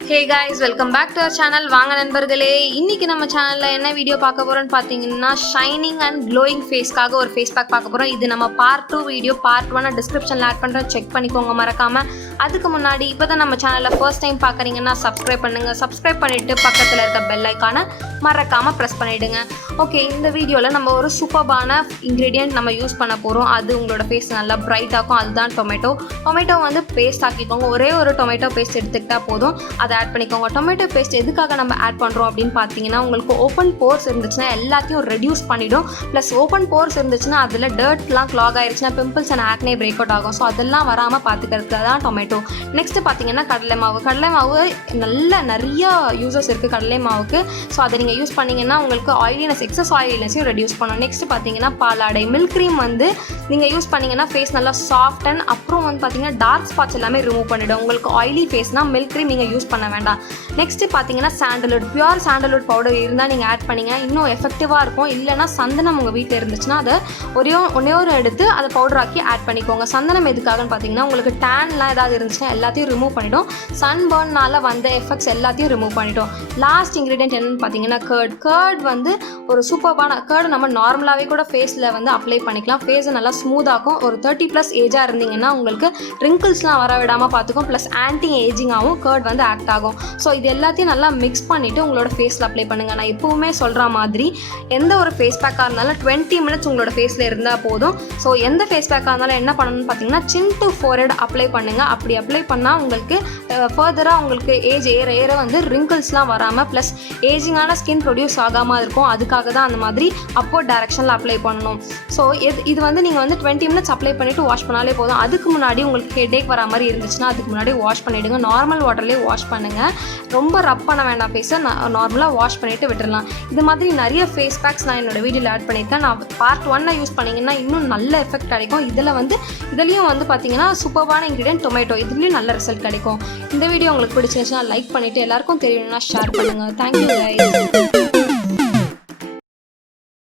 Hey guys, welcome back to our channel. வாங்க நண்பர்களே, இன்னைக்கு நம்ம சேனல்ல என்ன வீடியோ பார்க்க போறோம்னு பாத்தீங்கன்னா ஷைனிங் அண்ட் க்ளோயிங் ஃபேஸ்க்காக ஒரு ஃபேஸ் பேக் பார்க்க போறோம். இது நம்ம பார்ட் 2 வீடியோ, பார்ட் 1 டிஸ்கிரிப்ஷன்ல ஆட் பண்றேன், செக் பண்ணிக்கோங்க மறக்காம. அதுக்கு முன்னாடி இப்போதான் நம்ம சேனல்ல ஃபர்ஸ்ட் டைம் பார்க்கறீங்கன்னா சப்ஸ்கிரைப் பண்ணுங்க. சப்ஸ்கிரைப் பண்ணிட்டு பக்கத்துல இருக்க பெல் ஐகானை மறக்காம பிரஸ் பண்ணிடுங்க. ஓகே, இந்த வீடியோல நம்ம ஒரு சூப்பர்பான இன்கிரீடியன்ட் நம்ம யூஸ் பண்ண போறோம். அது உங்களோட ஃபேஸ் நல்லா பிரைட் ஆக்கும். அதுதான் டொமேட்டோ. டொமேட்டோ வந்து பேஸ்ட் ஆக்கிக்கோங்க. ஒரே ஒரு டொமேட்டோ பேஸ்ட் எடுத்துக்கிட்டா போதும். அதை ஆட் பண்ணிக்கோங்க. டொமேட்டோ பேஸ்ட் எதுக்காக நம்ம ஆட் பண்ணுறோம் அப்படின்னு பார்த்தீங்கன்னா, உங்களுக்கு ஓப்பன் போர்ஸ் இருந்துச்சுன்னா எல்லாத்தையும் ரெடியூஸ் பண்ணிடும். ப்ளஸ் ஓப்பன் போர்ஸ் இருந்துச்சுன்னா அதில் டர்ட்லாம் கிளாக் ஆயிடுச்சுன்னா pimples and acne break out ஆகும். ஸோ அதெல்லாம் வராமல் பார்த்துக்கிறதுக்கு தான் டொமேட்டோ. நெக்ஸ்ட் பார்த்தீங்கன்னா கடலை மாவு. கடலை மாவு நிறைய யூசஸ் இருக்குது கடலை மாவுக்கு. ஸோ அதை நீங்கள் யூஸ் பண்ணிங்கன்னா உங்களுக்கு ஆயிலினஸ், எக்ஸஸ் ஆயிலினஸையும் ரெடியூஸ் பண்ணும். நெக்ஸ்ட் பார்த்தீங்கன்னா பாலாடை. மில்க் க்ரீம் வந்து நீங்கள் யூஸ் பண்ணிங்கன்னா ஃபேஸ் நல்லா சாஃப்ட் அண்ட் அப்புறம் வந்து பார்த்தீங்கன்னா டார்க் ஸ்பாட்ஸ் எல்லாமே ரிமூவ் பண்ணிவிடும். உங்களுக்கு ஆயிலி ஃபேஸ்னால் மில்க் க்ரீம் நீங்கள் யூஸ் பண்ண வேண்டாம். நெக்ஸ்ட்டு பார்த்தீங்கன்னா சாண்டல்வுட். பியூர் சாண்டல்வுட் பவுடர் இருந்தால் நீங்கள் ஆட் பண்ணிங்க, இன்னும் எஃபெக்டிவாக இருக்கும். இல்லைனா சந்தனம் உங்கள் வீட்டில் இருந்துச்சுன்னா அதை ஒன்றே ஒரு எடுத்து அதை பவுடர் ஆக்கி ஆட் பண்ணிக்கோங்க. சந்தனம் எதுக்காகன்னு பார்த்தீங்கன்னா உங்களுக்கு டேன்லாம் ஏதாவது இருந்துச்சுன்னா எல்லாத்தையும் ரிமூவ் பண்ணிவிடும். சன்பர்னால் வந்த எஃபெக்ட்ஸ் எல்லாத்தையும் ரிமூவ் பண்ணிவிடும். லாஸ்ட் இன்க்ரீடியன்ட் என்னென்னு பார்த்தீங்கன்னா கர்ட் வந்து ஒரு சூப்பர்பான கர்டு. நம்ம நார்மலாகவே கூட ஃபேஸில் வந்து அப்ளை பண்ணிக்கலாம். ஃபேஸை நல்லா ஸ்மூத்தாகும். ஒரு 30+ ஏஜாக இருந்தீங்கன்னா உங்களுக்கு ரிங்கிள்ஸ்லாம் வர விடாமல் பார்த்துக்கும். ப்ளஸ் ஆன்டி ஏஜிங்காகவும் கர்ட் வந்து ஆக்ட் ஆகும். ஸோ இது எல்லாத்தையும் நல்லா மிக்ஸ் பண்ணிவிட்டு உங்களோட ஃபேஸில் அப்ளை பண்ணுங்கள். நான் எப்போவுமே சொல்கிற மாதிரி எந்த ஒரு ஃபேஸ் பேக்காக இருந்தாலும் 20 மினிட்ஸ் உங்களோட ஃபேஸில் இருந்தால் போதும். ஸோ எந்த ஃபேஸ் பேக்காக இருந்தாலும் என்ன பண்ணணும்னு பார்த்தீங்கன்னா சின் டு ஃபோர்ஹெட் அப்ளை பண்ணுங்கள். அப்படி அப்ளை பண்ணால் உங்களுக்கு ஃபர்தராக உங்களுக்கு ஏஜ் ஏற வந்து ரிங்கிள்ஸ்லாம் வராமல் ப்ளஸ் ஏஜிங்கான ஸ்கின் ப்ரொடியூஸ் ஆகாமல் இருக்கும். அதுக்காக தான் அந்த மாதிரி அப்போர்ட் டைரக்ஷனில் அப்ளை பண்ணணும். ஸோ இது வந்து நீங்கள் வந்து 20 மினிட்ஸ் அப்ளை பண்ணிவிட்டு வாஷ் பண்ணாலே போதும். அதுக்கு முன்னாடி உங்களுக்கு ஹெட்டேக் வர மாதிரி இருந்துச்சுன்னா அதுக்கு முன்னாடி வாஷ் பண்ணிவிடுங்க. நார்மல் வாட்டர்லேயே வாஷ் பண்ணுங்கள். ரொம்ப ரப் பண்ண வேண்டாம் ஃபேஸை. நார்மலாக வாஷ் பண்ணிவிட்டு விட்டுடலாம். இது மாதிரி நிறைய ஃபேஸ் பேக்ஸ் நான் என்னோடய வீடியோவில் ஆட் பண்ணியிருக்கேன். நான் பார்ட் 1 யூஸ் பண்ணிங்கன்னா இன்னும் நல்ல எஃபெக்ட் கிடைக்கும். இதுலேயும் வந்து பார்த்தீங்கன்னா சூப்பர்பான இன்க்ரீடியன்ட் டொமேட்டோ. இதுலேயும் நல்ல ரிசல்ட் கிடைக்கும். இந்த வீடியோ உங்களுக்கு பிடிச்சிருந்துச்சுன்னா லைக் பண்ணிவிட்டு எல்லாருக்கும் தெரியணும்னா ஷேர் பண்ணுங்கள். Thank you guys.